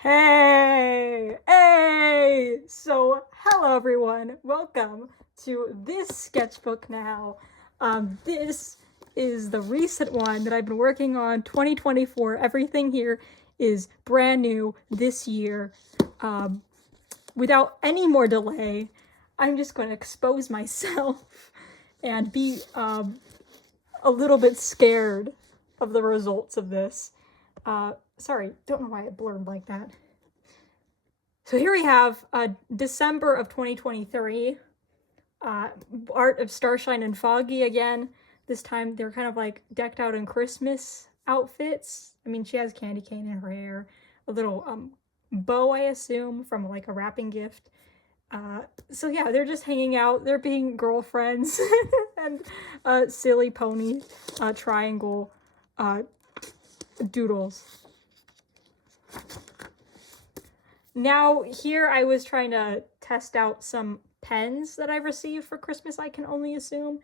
Hey! So, hello everyone. Welcome to this sketchbook now. This is the recent one that I've been working on, 2024. Everything here is brand new this year. Without any more delay, I'm just going to expose myself and be a little bit scared of the results of this. Sorry, don't know why it blurred like that. So here we have December of 2023, art of Starshine and Foggy again. This time they're kind of like decked out in Christmas outfits. I mean, she has candy cane in her hair, a little bow, I assume, from like a wrapping gift. So yeah, they're just hanging out. They're being girlfriends and silly pony triangle doodles. Now here I was trying to test out some pens that I received for Christmas, I can only assume.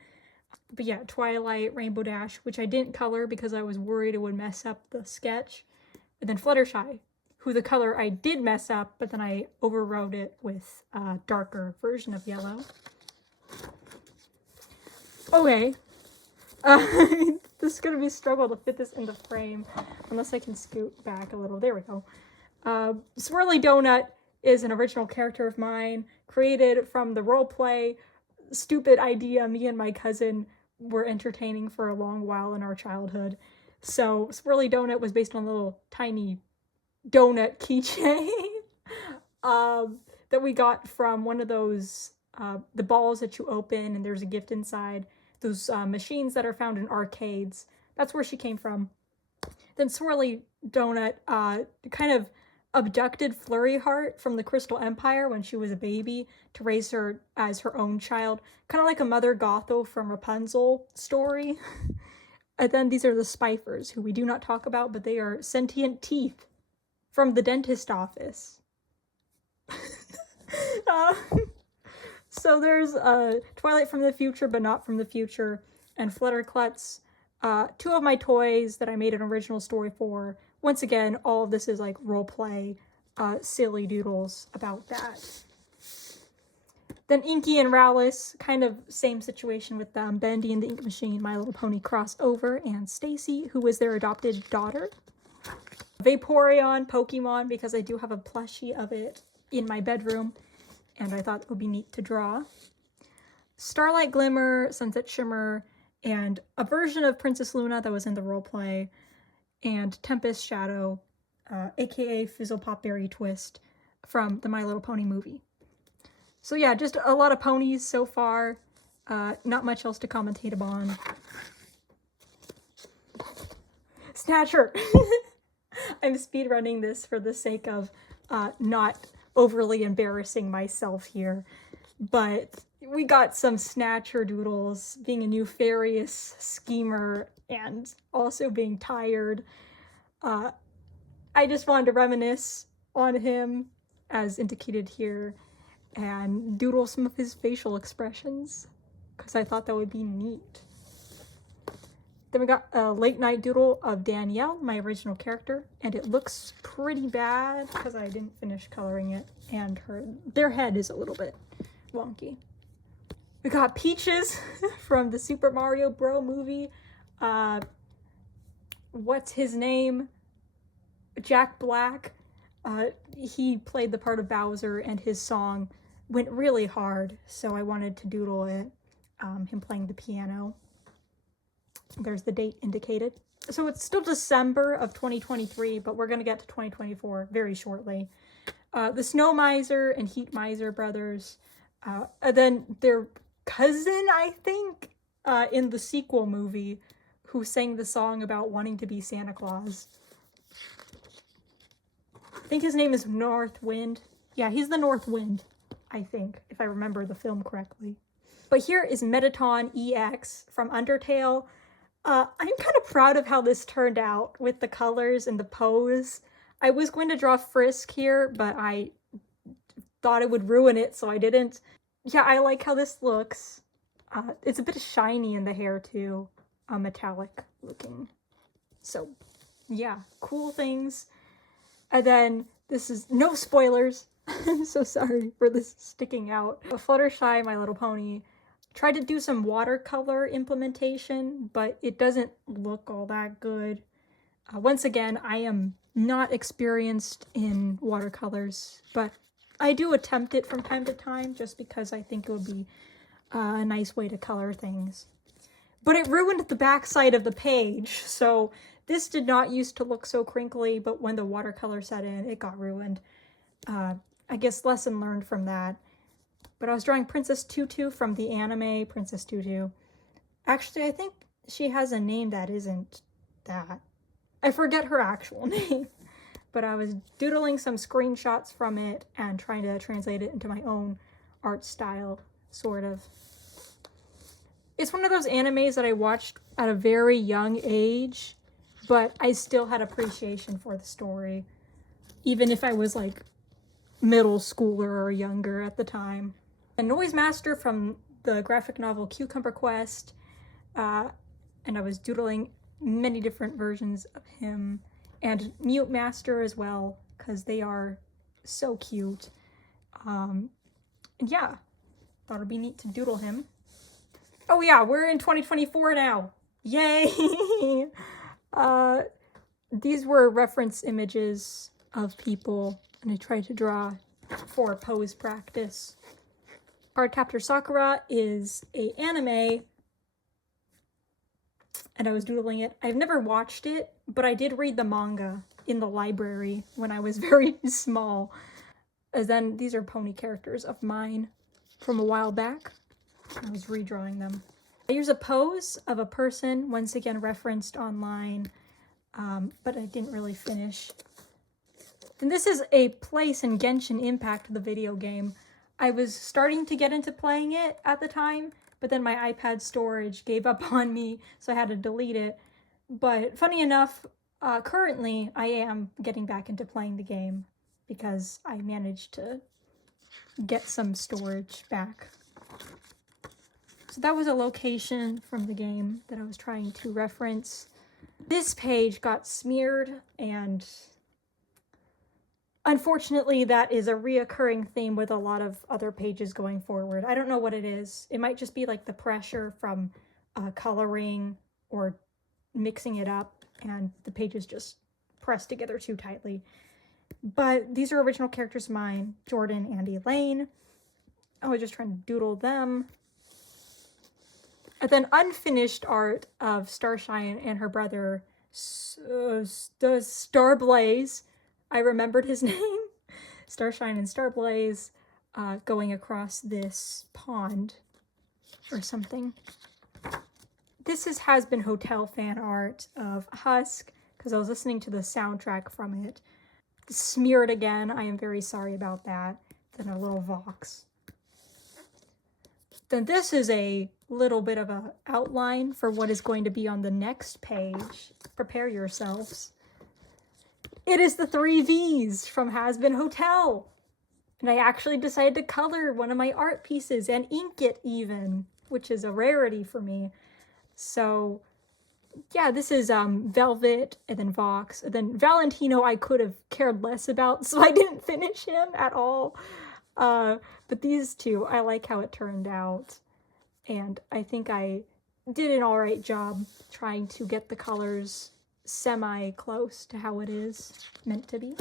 But yeah, Twilight, Rainbow Dash, which I didn't color because I was worried it would mess up the sketch. And then Fluttershy, who the color I did mess up, but then I overrode it with a darker version of yellow. Okay. This is going to be a struggle to fit this in the frame, unless I can scoot back a little. There we go. Swirly Donut is an original character of mine, created from the roleplay stupid idea me and my cousin were entertaining for a long while in our childhood. So Swirly Donut was based on a little tiny donut keychain that we got from one of those, the balls that you open and there's a gift inside. Those machines that are found in arcades. That's where she came from. Then Swirly Donut kind of abducted Flurry Heart from the Crystal Empire when she was a baby to raise her as her own child. Kind of like a Mother Gothel from Rapunzel story. And then these are the Spifers, who we do not talk about, but they are sentient teeth from the dentist office. So there's Twilight from the future, but not from the future, and Flutterklutz. Two of my toys that I made an original story for. Once again, all of this is like roleplay, silly doodles about that. Then Inky and Rowless, kind of same situation with them. Bendy and the Ink Machine, My Little Pony crossover, and Stacy, who is their adopted daughter. Vaporeon, Pokemon, because I do have a plushie of it in my bedroom, and I thought it would be neat to draw. Starlight Glimmer, Sunset Shimmer, and a version of Princess Luna that was in the roleplay, and Tempest Shadow, aka Fizzlepop Berry Twist, from the My Little Pony movie. So yeah, just a lot of ponies so far. Not much else to commentate upon. Snatcher! I'm speedrunning this for the sake of not overly embarrassing myself here. But we got some Snatcher doodles, being a nefarious schemer and also being tired. I just wanted to reminisce on him, as indicated here, and doodle some of his facial expressions, because I thought that would be neat. Then we got a late night doodle of Danielle, my original character, and it looks pretty bad because I didn't finish coloring it, and their head is a little bit wonky. We got Peaches from the Super Mario Bros. Movie. What's his name? Jack Black. He played the part of Bowser, and his song went really hard, so I wanted to doodle it. Him playing the piano. There's the date indicated. So it's still December of 2023, but we're going to get to 2024 very shortly. The Snow Miser and Heat Miser brothers. And then their cousin, I think, in the sequel movie, who sang the song about wanting to be Santa Claus. I think his name is North Wind. Yeah, he's the North Wind, I think, if I remember the film correctly. But here is Metaton EX from Undertale. I'm kind of proud of how this turned out with the colors and the pose. I was going to draw Frisk here, but I thought it would ruin it, so I didn't. Yeah, I like how this looks. It's a bit shiny in the hair too, metallic looking. So yeah, cool things. And then This is no spoilers. I'm so sorry for this sticking out. Fluttershy, My Little Pony, tried to do some watercolor implementation, but it doesn't look all that good. Once again, I am not experienced in watercolors, but I do attempt it from time to time just because I think it would be a nice way to color things. But it ruined the backside of the page, so this did not used to look so crinkly, but when the watercolor set in, it got ruined. I guess lesson learned from that. But I was drawing Princess Tutu from the anime Princess Tutu. Actually, I think she has a name that isn't that. I forget her actual name. But I was doodling some screenshots from it and trying to translate it into my own art style, sort of. It's one of those animes that I watched at a very young age, but I still had appreciation for the story, even if I was like middle schooler or younger at the time. A Noise Master from the graphic novel Cucumber Quest, and I was doodling many different versions of him, and Mute Master as well, because they are so cute. And yeah, thought it'd be neat to doodle him. Oh yeah, we're in 2024 now. Yay! These were reference images of people, and I tried to draw for pose practice. Cardcaptor Sakura is an anime, and I was doodling it. I've never watched it, but I did read the manga in the library when I was very small. And then these are pony characters of mine from a while back. I was redrawing them. Here's a pose of a person, once again referenced online, but I didn't really finish. And this is a place in Genshin Impact, the video game. I was starting to get into playing it at the time, but then my iPad storage gave up on me, so I had to delete it. But funny enough, currently I am getting back into playing the game because I managed to get some storage back. So that was a location from the game that I was trying to reference. This page got smeared, and unfortunately that is a reoccurring theme with a lot of other pages going forward. I don't know what it is. It might just be like the pressure from coloring or mixing it up, and the pages just pressed together too tightly. But these are original characters of mine, Jordan and Elaine. I was just trying to doodle them. And then unfinished art of Starshine and her brother, Starblaze. I remembered his name. Starshine and Starblaze going across this pond or something. This is Has Been Hotel fan art of Husk, because I was listening to the soundtrack from it. Smeared again. I am very sorry about that. Then a little Vox. Then this is a little bit of an outline for what is going to be on the next page. Prepare yourselves. It is the 3 V's from Has Been Hotel. And I actually decided to color one of my art pieces and ink it even, which is a rarity for me. So yeah, this is Velvet, and then Vox, and then Valentino I could have cared less about, so I didn't finish him at all. But these two, I like how it turned out. And I think I did an alright job trying to get the colors semi-close to how it is meant to be.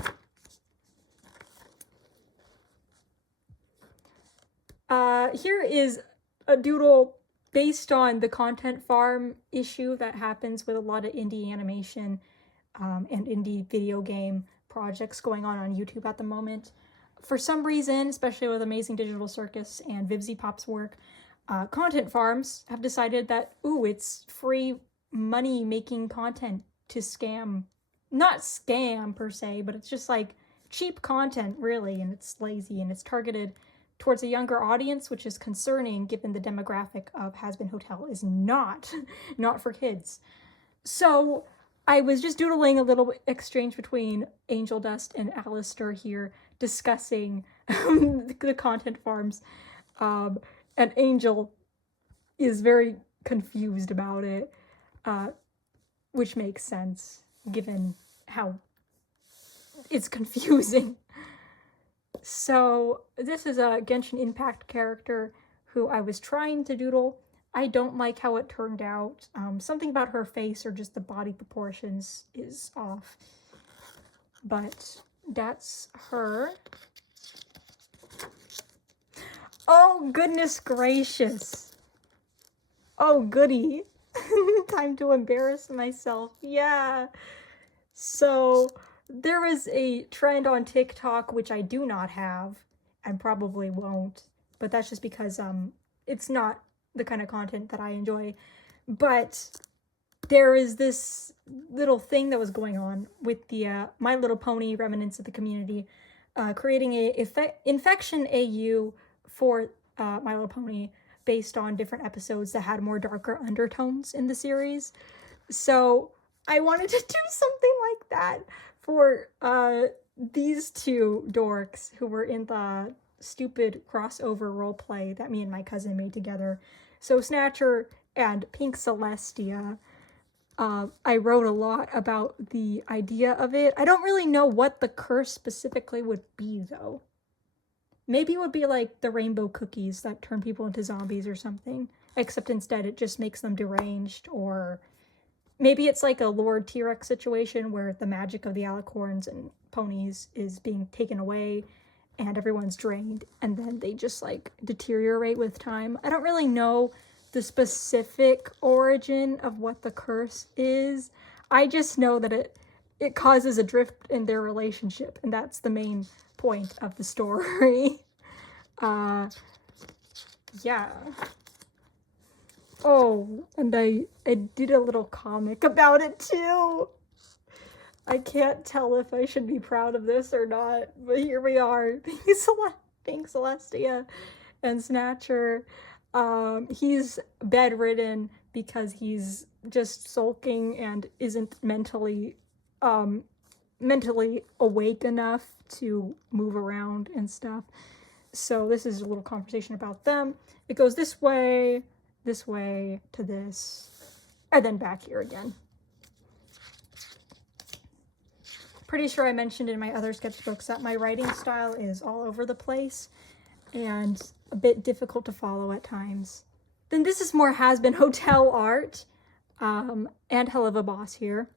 Here is a doodle based on the content farm issue that happens with a lot of indie animation and indie video game projects going on YouTube at the moment. For some reason, especially with Amazing Digital Circus and Vivzy Pop's work, content farms have decided that, ooh, it's free money-making content to scam. Not scam per se, but it's just like cheap content, really, and it's lazy, and it's targeted towards a younger audience, which is concerning given the demographic of Has Been Hotel is not for kids. So I was just doodling a little exchange between Angel Dust and Alistair here, discussing the content farms, and Angel is very confused about it, which makes sense given how it's confusing. So this is a Genshin Impact character who I was trying to doodle. I don't like how it turned out. Something about her face or just the body proportions is off. But that's her. Oh, goodness gracious. Oh, goody. Time to embarrass myself. Yeah. So there is a trend on TikTok, which I do not have and probably won't, but that's just because it's not the kind of content that I enjoy. But there is this little thing that was going on with the My Little Pony remnants of the community, creating a infection AU for My Little Pony based on different episodes that had more darker undertones in the series. So I wanted to do something like that for these two dorks who were in the stupid crossover roleplay that me and my cousin made together. So Snatcher and Pink Celestia. I wrote a lot about the idea of it. I don't really know what the curse specifically would be, though. Maybe it would be like the rainbow cookies that turn people into zombies or something, except instead it just makes them deranged, or maybe it's like a Lord T-Rex situation where the magic of the alicorns and ponies is being taken away and everyone's drained, and then they just like deteriorate with time. I don't really know the specific origin of what the curse is. I just know that it causes a drift in their relationship, and that's the main point of the story. Yeah. Oh, and I did a little comic about it too. I can't tell if I should be proud of this or not, but here we are. Pink Celestia and Snatcher. He's bedridden because he's just sulking and isn't mentally awake enough to move around and stuff. So this is a little conversation about them. It goes this way to this, and then back here again. Pretty sure I mentioned in my other sketchbooks that my writing style is all over the place and a bit difficult to follow at times. Then this is more has-been hotel art, and Hell of a Boss here.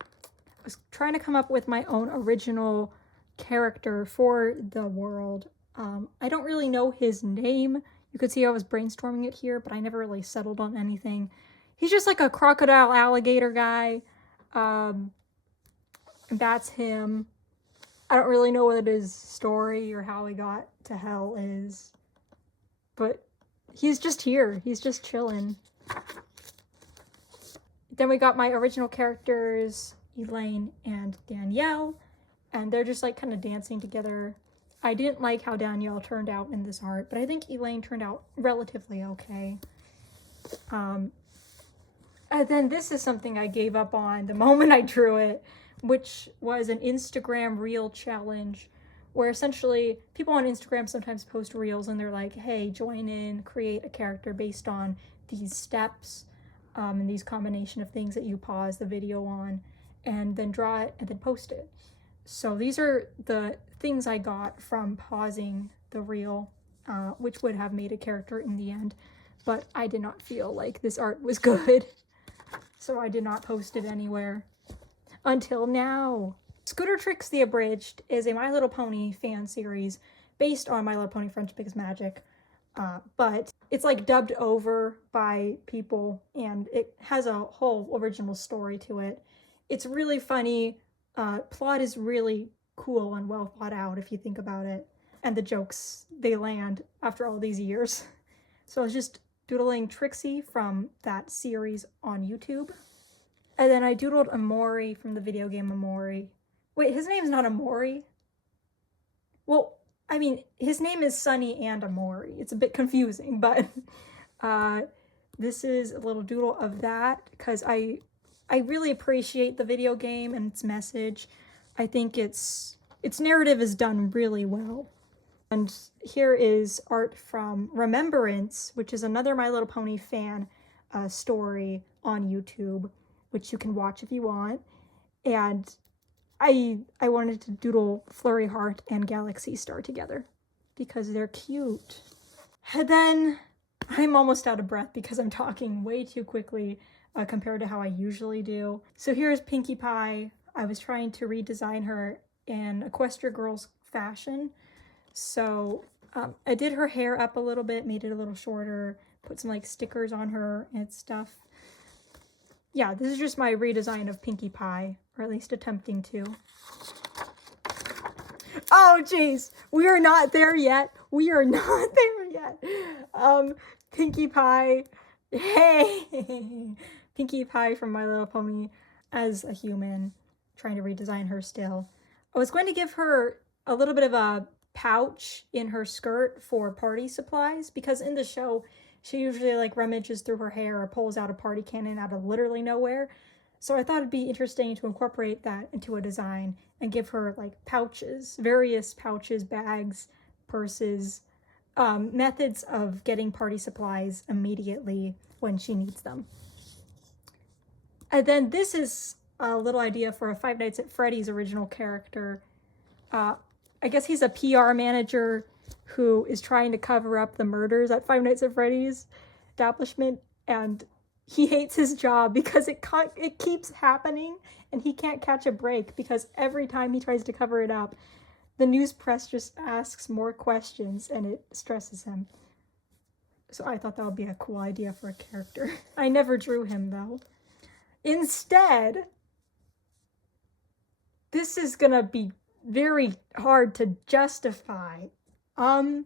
I was trying to come up with my own original character for the world. I don't really know his name. You could see I was brainstorming it here, but I never really settled on anything. He's just like a crocodile alligator guy. And that's him. I don't really know what his story or how he got to hell is. But he's just here. He's just chilling. Then we got my original characters, Elaine and Danielle. And they're just like kind of dancing together. I didn't like how Danielle turned out in this art, but I think Elaine turned out relatively okay. And then this is something I gave up on the moment I drew it, which was an Instagram reel challenge, where essentially people on Instagram sometimes post reels and they're like, hey, join in, create a character based on these steps and these combination of things that you pause the video on, and then draw it and then post it. So these are the things I got from pausing the reel, which would have made a character in the end, but I did not feel like this art was good, so I did not post it anywhere. Until now. Scooter Tricks the Abridged is a My Little Pony fan series based on My Little Pony Friendship is Magic, but it's like dubbed over by people and it has a whole original story to it. It's really funny. Plot is really cool and well thought out if you think about it, and the jokes, they land after all these years. So I was just doodling Trixie from that series on YouTube. And then I doodled Amori from the video game Amori. Wait, his name's not Amori? Well, I mean, his name is Sunny and Amori. It's a bit confusing, but this is a little doodle of that because I really appreciate the video game and its message. I think its narrative is done really well. And here is art from Remembrance, which is another My Little Pony fan story on YouTube, which you can watch if you want. And I wanted to doodle Flurry Heart and Galaxy Star together because they're cute. And then I'm almost out of breath because I'm talking way too quickly compared to how I usually do. So here's Pinkie Pie. I was trying to redesign her in Equestria Girls fashion. So I did her hair up a little bit, made it a little shorter, put some like stickers on her and stuff. Yeah, this is just my redesign of Pinkie Pie, or at least attempting to. Oh, jeez, we are not there yet. We are not there yet. Pinkie Pie, hey, Pinkie Pie from My Little Pony as a human, trying to redesign her still. I was going to give her a little bit of a pouch in her skirt for party supplies, because in the show, she usually like rummages through her hair or pulls out a party cannon out of literally nowhere. So I thought it'd be interesting to incorporate that into a design and give her like pouches, various pouches, bags, purses, methods of getting party supplies immediately when she needs them. And then this is a little idea for a Five Nights at Freddy's original character. I guess he's a PR manager who is trying to cover up the murders at Five Nights at Freddy's establishment, and he hates his job because it keeps happening and he can't catch a break, because every time he tries to cover it up, the news press just asks more questions and it stresses him. So I thought that would be a cool idea for a character. I never drew him though. Instead, this is gonna be very hard to justify. I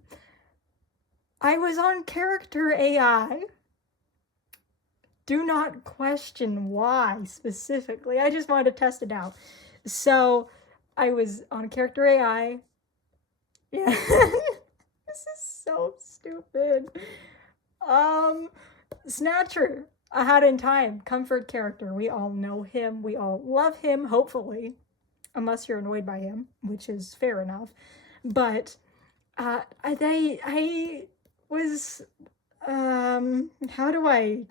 was on character AI. Do not question why specifically. I just wanted to test it out. So I was on character AI. Yeah. This is so stupid. Snatcher, A Hat in Time, comfort character. We all know him. We all love him, hopefully. Unless you're annoyed by him, which is fair enough. But I was, how do I,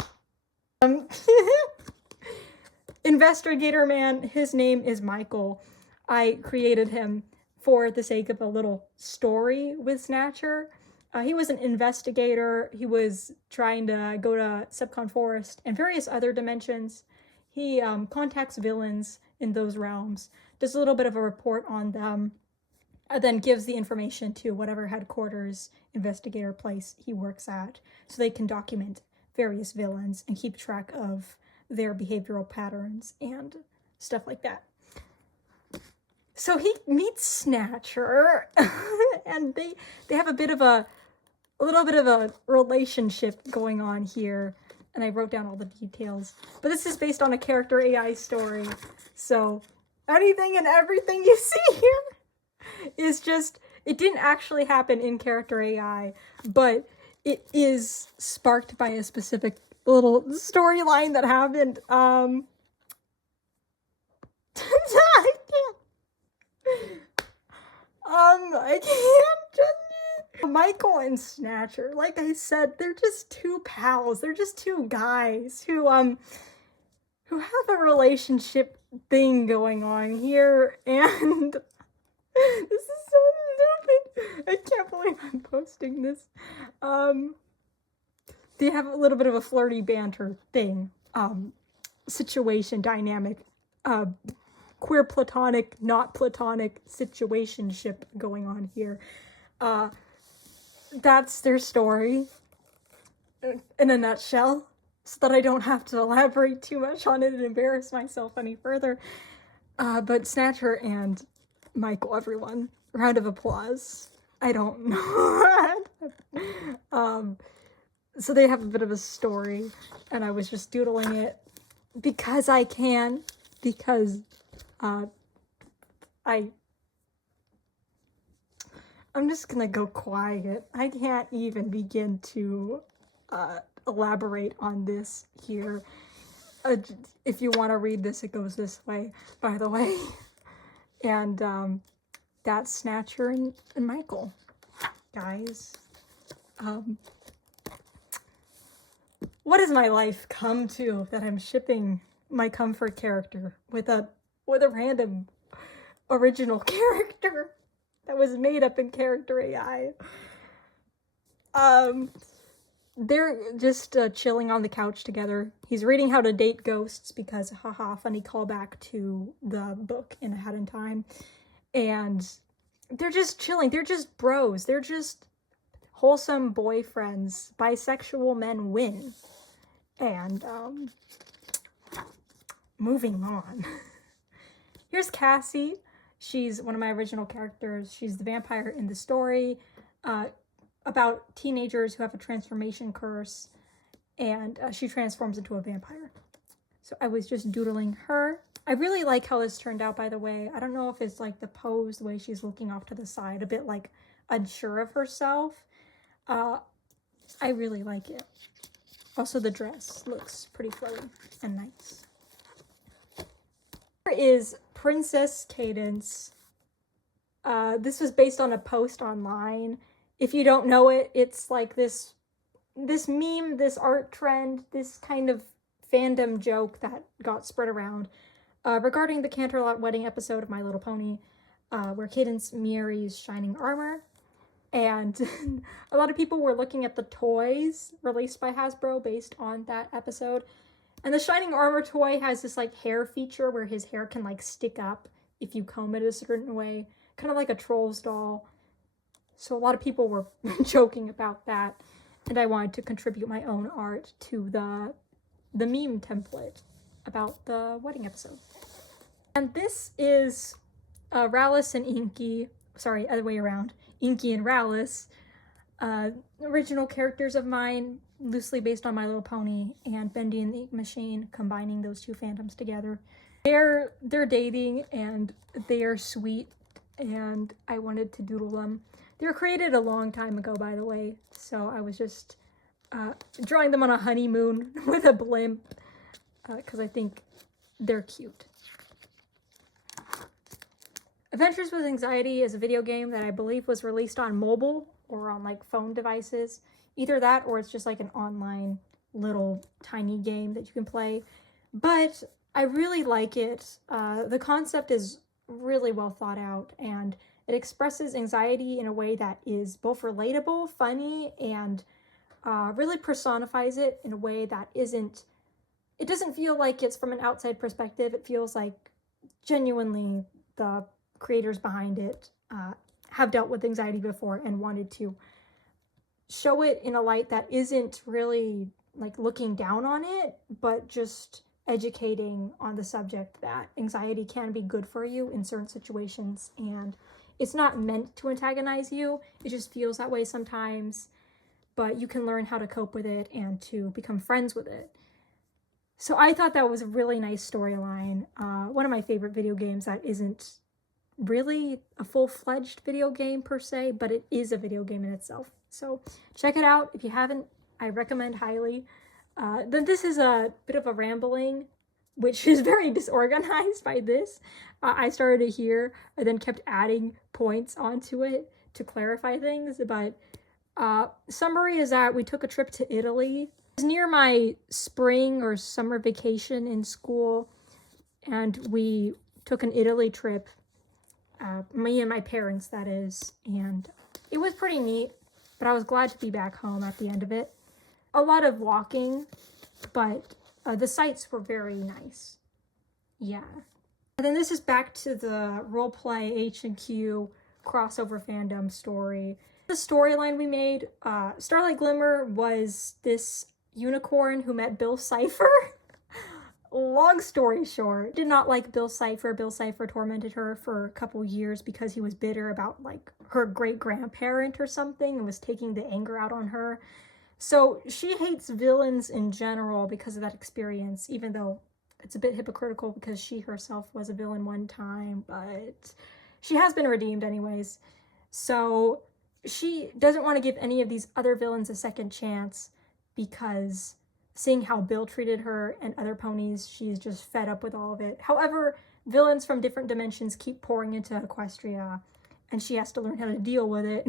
Investigator Man, his name is Michael. I created him for the sake of a little story with Snatcher. He was an investigator. He was trying to go to Subcon Forest and various other dimensions. He contacts villains in those realms, does a little bit of a report on them, and then gives the information to whatever headquarters investigator place he works at, so they can document various villains and keep track of their behavioral patterns and stuff like that. So he meets Snatcher, and they have a little bit of a relationship going on here. And I wrote down all the details. But this is based on a character AI story. So anything and everything you see here is just, it didn't actually happen in character AI, but it is sparked by a specific little storyline that happened. I can't. Michael and Snatcher, like I said, they're just two pals. They're just two guys who have a relationship thing going on here, and this is so stupid. I can't believe I'm posting this. They have a little bit of a flirty banter thing, situation dynamic, queer platonic, not platonic situationship going on here. That's their story in a nutshell, so that I don't have to elaborate too much on it and embarrass myself any further. But Snatcher and Michael, everyone, round of applause. I don't know. So they have a bit of a story, and I was just doodling it because I can, because I'm just gonna go quiet. I can't even begin to elaborate on this here. If you want to read this, it goes this way, by the way. And that's Snatcher and Michael, guys. What has my life come to that I'm shipping my comfort character with a random original character that was made up in character AI. They're just chilling on the couch together. He's reading How to Date Ghosts because, haha, funny callback to the book in Ahead in Time. And they're just chilling. They're just bros. They're just wholesome boyfriends. Bisexual men win. And, moving on. Here's Cassie. She's one of my original characters. She's the vampire in the story. About teenagers who have a transformation curse, and she transforms into a vampire. So I was just doodling her. I really like how this turned out, by the way. I don't know if it's like the pose, the way she's looking off to the side, a bit like unsure of herself. I really like it. Also, the dress looks pretty flowy and nice. Here is Princess Cadence. This was based on a post online. If you don't know it, it's like this meme, this art trend, this kind of fandom joke that got spread around regarding the Canterlot wedding episode of My Little Pony, where Cadence marries shining armor. And a lot of people were looking at the toys released by Hasbro based on that episode. And the shining armor toy has this like hair feature where his hair can like stick up if you comb it a certain way, kind of like a Trolls doll. So a lot of people were joking about that, and I wanted to contribute my own art to the meme template about the wedding episode. And this is Rallis and Inky, sorry, other way around, Inky and Rallis, original characters of mine, loosely based on My Little Pony and Bendy and the Ink Machine, combining those two fandoms together. They're dating, and they are sweet, and I wanted to doodle them. They were created a long time ago, by the way, so I was just drawing them on a honeymoon with a blimp, because I think they're cute. Adventures with Anxiety is a video game that I believe was released on mobile or on like phone devices. Either that or it's just like an online little tiny game that you can play. But I really like it. The concept is really well thought out, and it expresses anxiety in a way that is both relatable, funny, and really personifies it in a way that it doesn't feel like it's from an outside perspective. It feels like genuinely the creators behind it have dealt with anxiety before and wanted to show it in a light that isn't really like looking down on it, but just educating on the subject that anxiety can be good for you in certain situations, and it's not meant to antagonize you. It just feels that way sometimes, but you can learn how to cope with it and to become friends with it. So I thought that was a really nice storyline. One of my favorite video games that isn't really a full-fledged video game per se, but it is a video game in itself. So check it out if you haven't. I recommend highly. Then this is a bit of a rambling, which is very disorganized by this. I started here and then kept adding points onto it to clarify things, but summary is that we took a trip to Italy. It was near my spring or summer vacation in school, and we took an Italy trip, me and my parents, that is, and it was pretty neat, but I was glad to be back home at the end of it. A lot of walking, but the sights were very nice. Yeah. And then this is back to the roleplay H&Q crossover fandom story. The storyline we made, Starlight Glimmer was this unicorn who met Bill Cipher. Long story short, did not like Bill Cipher. Bill Cipher tormented her for a couple years because he was bitter about like her great-grandparent or something and was taking the anger out on her. So she hates villains in general because of that experience, even though it's a bit hypocritical because she herself was a villain one time, but she has been redeemed anyways. So she doesn't want to give any of these other villains a second chance because seeing how Bill treated her and other ponies, she's just fed up with all of it. However, villains from different dimensions keep pouring into Equestria, and she has to learn how to deal with it.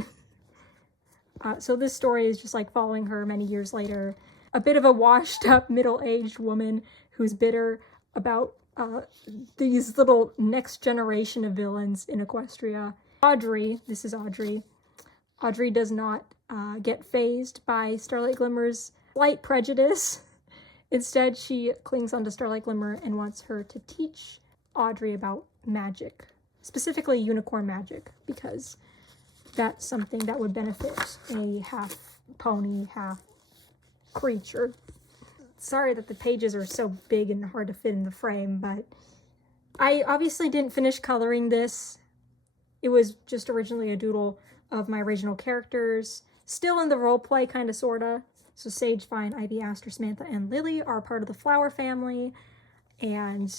So this story is just like following her many years later. A bit of a washed up middle-aged woman who's bitter about these little next generation of villains in Equestria. Audrey, this is Audrey. Audrey does not get fazed by Starlight Glimmer's slight prejudice. Instead, she clings onto Starlight Glimmer and wants her to teach Audrey about magic, specifically unicorn magic, because that's something that would benefit a half pony, half creature. Sorry that the pages are so big and hard to fit in the frame, but I obviously didn't finish coloring this. It was just originally a doodle of my original characters, still in the roleplay, kind of, sorta. So Sage, Vine, Ivy, Aster, Samantha, and Lily are part of the flower family, and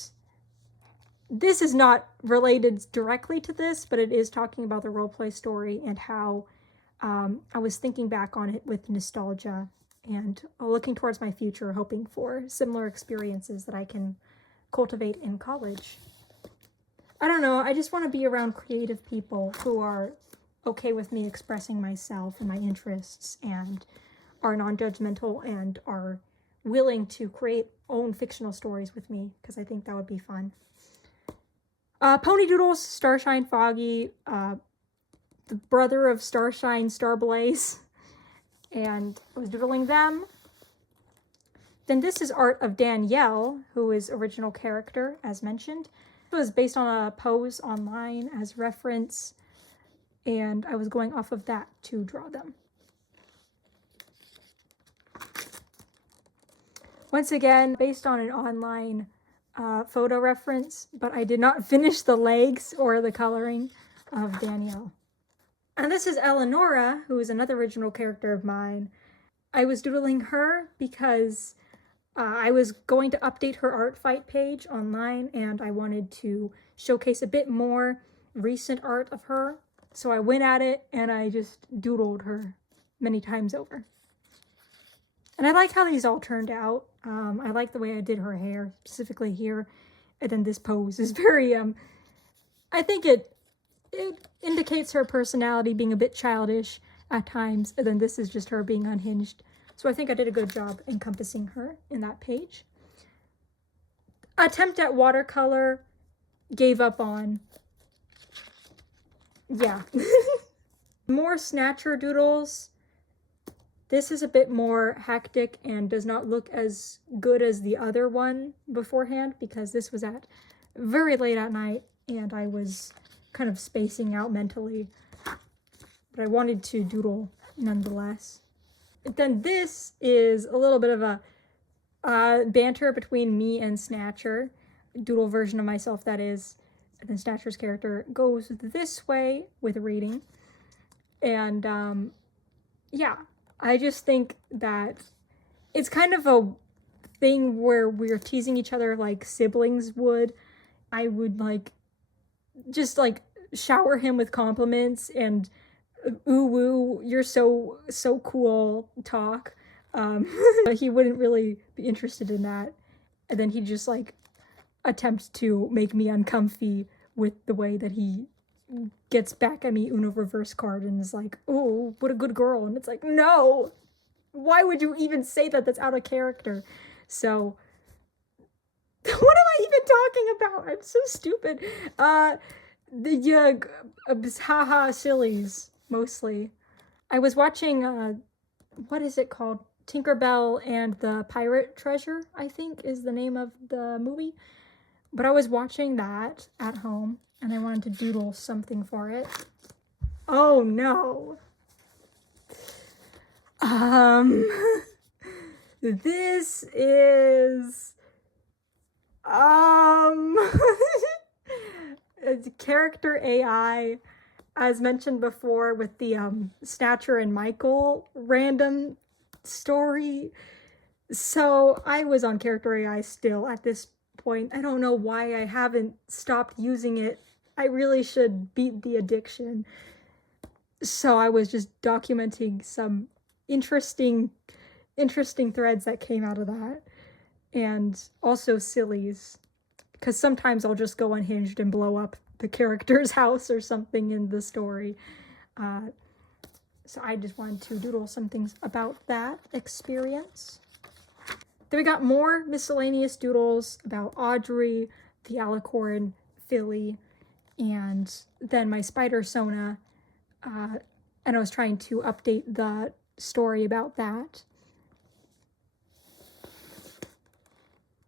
this is not related directly to this, but it is talking about the roleplay story and how I was thinking back on it with nostalgia and looking towards my future, hoping for similar experiences that I can cultivate in college. I don't know, I just want to be around creative people who are okay with me expressing myself and my interests and are non-judgmental and are willing to create own fictional stories with me, because I think that would be fun. Pony Doodles, Starshine Foggy, the brother of Starshine Starblaze, and I was doodling them. Then this is art of Danielle, who is original character, as mentioned. It was based on a pose online as reference, and I was going off of that to draw them. Once again, based on an online photo reference, but I did not finish the legs or the coloring of Danielle. And this is Eleonora, who is another original character of mine. I was doodling her because I was going to update her art fight page online, and I wanted to showcase a bit more recent art of her. So I went at it and I just doodled her many times over. And I like how these all turned out. I like the way I did her hair, specifically here. And then this pose is very, I think it indicates her personality being a bit childish at times. And then this is just her being unhinged. So I think I did a good job encompassing her in that page. Attempt at watercolor, gave up on. Yeah. More Snatcher doodles. This is a bit more hectic and does not look as good as the other one beforehand, because this was at very late at night and I was kind of spacing out mentally. But I wanted to doodle nonetheless. Then this is a little bit of a banter between me and Snatcher, doodle version of myself, that is. And then Snatcher's character goes this way with reading. And yeah, I just think that it's kind of a thing where we're teasing each other like siblings would. I would just shower him with compliments and ooh woo, you're so cool talk. He wouldn't really be interested in that. And then he'd just attempt to make me uncomfy with the way that he gets back at me Uno reverse card and is like, oh, what a good girl. And it's like, no, why would you even say that? That's out of character. So what am I even talking about? I'm so stupid. Haha sillies, mostly. I was watching, what is it called? Tinkerbell and the Pirate Treasure, I think is the name of the movie. But I was watching that at home and I wanted to doodle something for it. Oh no. This is character AI, as mentioned before with the Snatcher and Michael random story. So I was on character AI still at this point. I don't know why I haven't stopped using it. I really should beat the addiction. So I was just documenting some interesting threads that came out of that. And also sillies, because sometimes I'll just go unhinged and blow up the character's house or something in the story. So I just wanted to doodle some things about that experience. Then we got more miscellaneous doodles about Audrey, the alicorn filly, and then my spider Sona, and I was trying to update the story about that.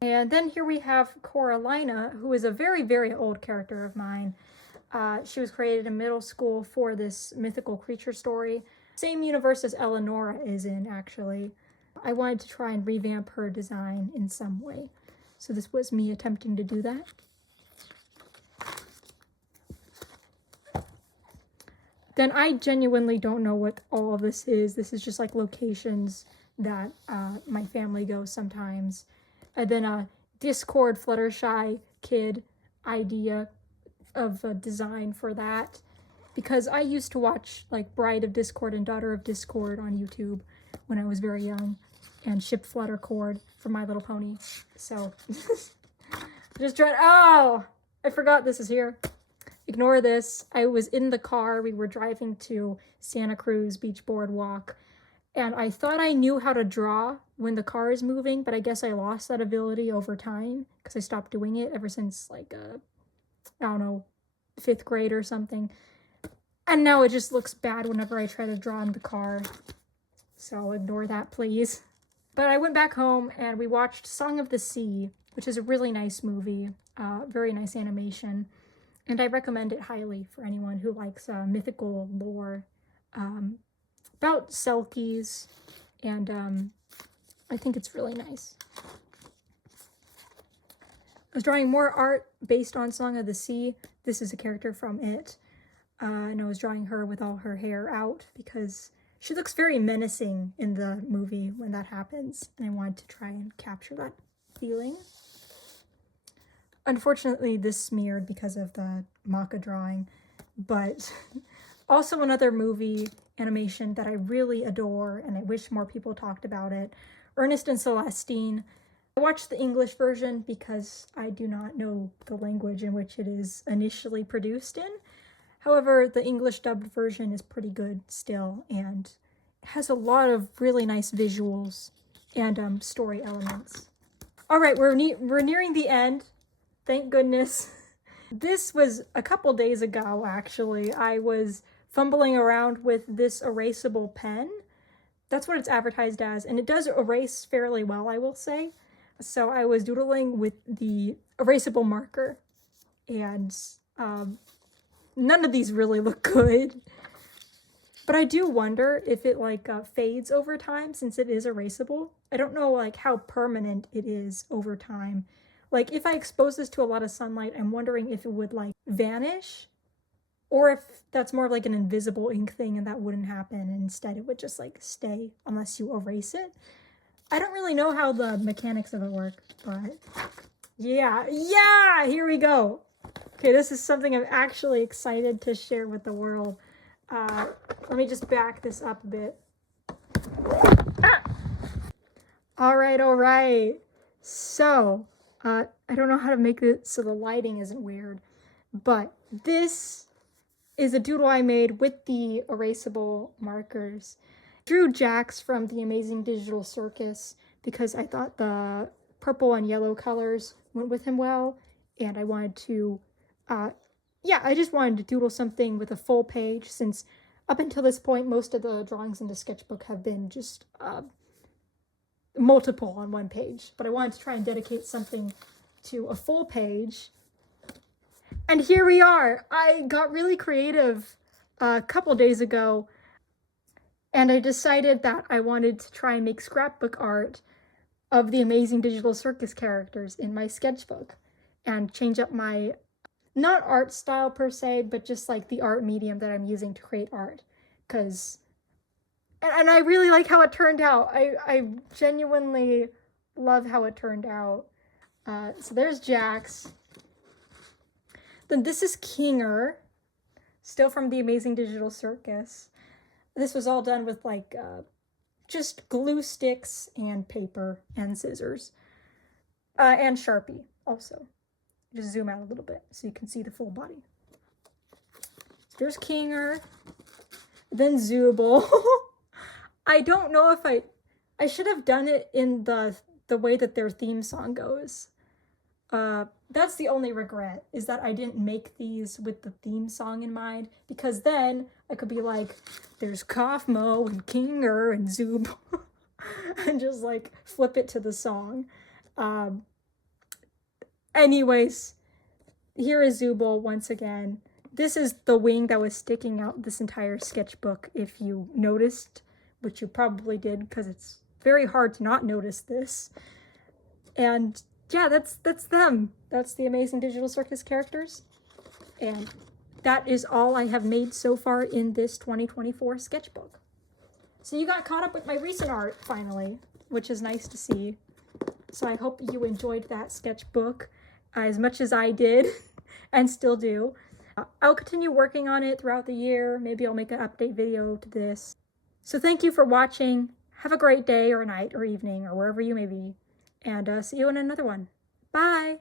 And then here we have Coralina, who is a very, very old character of mine. She was created in middle school for this mythical creature story. Same universe as Eleonora is in, actually. I wanted to try and revamp her design in some way. So this was me attempting to do that. Then I genuinely don't know what all of this is. This is just like locations that my family goes sometimes. And then a Discord Fluttershy kid idea of a design for that. Because I used to watch like Bride of Discord and Daughter of Discord on YouTube when I was very young. And ship Fluttercord for My Little Pony. So, just trying, oh! I forgot this is here. Ignore this. I was in the car. We were driving to Santa Cruz Beach Boardwalk. And I thought I knew how to draw when the car is moving, but I guess I lost that ability over time because I stopped doing it ever since like, I don't know, 5th grade or something. And now it just looks bad whenever I try to draw in the car. So ignore that, please. But I went back home and we watched Song of the Sea, which is a really nice movie, very nice animation. And I recommend it highly for anyone who likes mythical lore about Selkies, and I think it's really nice. I was drawing more art based on Song of the Sea. This is a character from it, and I was drawing her with all her hair out because she looks very menacing in the movie when that happens, and I wanted to try and capture that feeling. Unfortunately, this smeared because of the Maka drawing, but also another movie animation that I really adore, and I wish more people talked about it, Ernest and Celestine. I watched the English version because I do not know the language in which it is initially produced in. However, the English dubbed version is pretty good still, and has a lot of really nice visuals and story elements. All right, we're nearing the end. Thank goodness. This was a couple days ago, actually. I was fumbling around with this erasable pen. That's what it's advertised as, and it does erase fairly well, I will say. So I was doodling with the erasable marker, and none of these really look good. But I do wonder if it like fades over time since it is erasable. I don't know like how permanent it is over time. Like if I expose this to a lot of sunlight, I'm wondering if it would like vanish, or if that's more of like an invisible ink thing and that wouldn't happen and instead it would just like stay unless you erase it. I don't really know how the mechanics of it work, but yeah, here we go. Okay, this is something I'm actually excited to share with the world. Let me just back this up a bit. All right. So, I don't know how to make it so the lighting isn't weird, but this is a doodle I made with the erasable markers. Drew Jax from The Amazing Digital Circus because I thought the purple and yellow colors went with him well, and I wanted to, I just wanted to doodle something with a full page since up until this point, most of the drawings in the sketchbook have been just multiple on one page, but I wanted to try and dedicate something to a full page. And here we are. I got really creative a couple days ago, and I decided that I wanted to try and make scrapbook art of the Amazing Digital Circus characters in my sketchbook and change up my, not art style per se, but just like the art medium that I'm using to create art. And I really like how it turned out. I genuinely love how it turned out. So there's Jax. Then this is Kinger, still from The Amazing Digital Circus. This was all done with like just glue sticks and paper and scissors. And Sharpie also. Just zoom out a little bit so you can see the full body. So there's Kinger. Then Zooble. I don't know if I should have done it in the way that their theme song goes. That's the only regret, is that I didn't make these with the theme song in mind, because then I could be like, there's Kaufmo and Kinger and Zoob, and just like flip it to the song. Anyways, here is Zooble once again. This is the wing that was sticking out this entire sketchbook, if you noticed, which you probably did, because it's very hard to not notice this. And yeah, that's them. That's the Amazing Digital Circus characters. And that is all I have made so far in this 2024 sketchbook. So you got caught up with my recent art finally, which is nice to see. So I hope you enjoyed that sketchbook as much as I did and still do. I'll continue working on it throughout the year. Maybe I'll make an update video to this. So thank you for watching. Have a great day or night or evening or wherever you may be. And see you in another one. Bye!